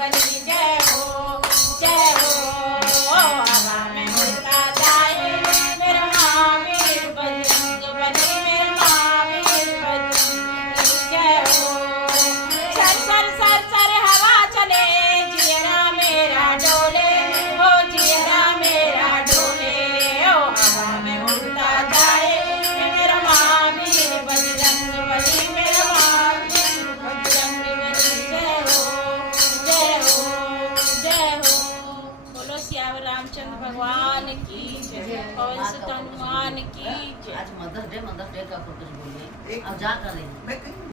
बली जय हो जय हो। हवा में उड़ता जाए मेरा महावीर बजरंग बली, मेरा महावीर बजरंग बली जय हो। सर सर सर सर हवा चले जियरा मेरा डोले, हो जियरा मेरा डोले। ओ हवा में उड़ता जाए मेरा महावीर बजरंग बली, मेरा महावीर बजरंग बली जय हो जय हो जय हो। बोलो सियावर रामचंद्र भगवान की जय, पवन सुत हनुमान की जय। आज मदर्स डे का कुछ बोलिए, अब जा कर